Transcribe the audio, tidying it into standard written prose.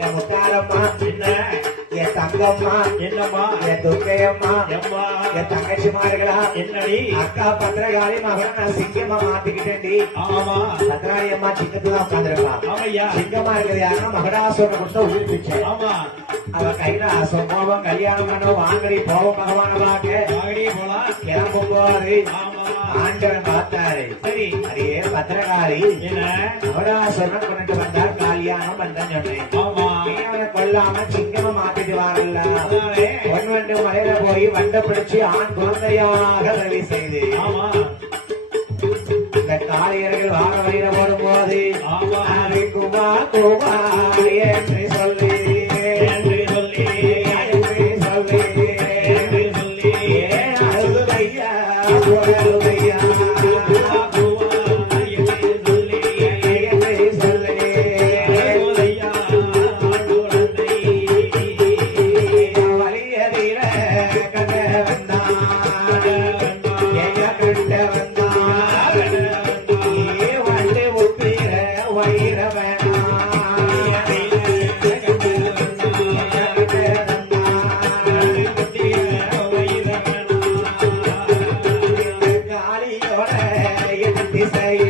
என் முத்தாரம்மா என்ன என் தங்கம்மா என்னம்மா என் துர்க்கையம்மா எம்மா என் தங்கச்சிமார்களா என்னடி அக்கா பத்திரகாளி மகன் நான் சிங்கமா மாத்திக்கிட்டேன்டி ஆமா பத்திராளி அம்மா சிங்கத்துல உட்காந்துருப்பா ஆமையா சிங்கமா இருக்கிறது யாருன்னா மகடாசோட கொடுத்த உயிர் பிச்சை ஆமா அவ கையில சொம்போவம் கல்யாணம் பண்ண வாங்கடி போவோம் பகவான வாங்க வாங்கடி போலாம் கிளம்பும் போது ஆண்டவன் பார்த்தாரு சரி அதே பத்திரகாளி மகடாசோட கொண்டு வந்தார் கல்யாணம் பண்ண சொன்னேன் ஆமா அவனை கொல்லாம சிங்கமா மாத்திட்டு வாங்கல்ல ஒன்று மலையில போய் வண்ட பிடிச்சு ஆண் குழந்தையாக ரவி செய்து ஆமா இந்த காளையர்கள் வார வழியில போடும் போது குமா குமா என்று சொல்லி அழுதையா say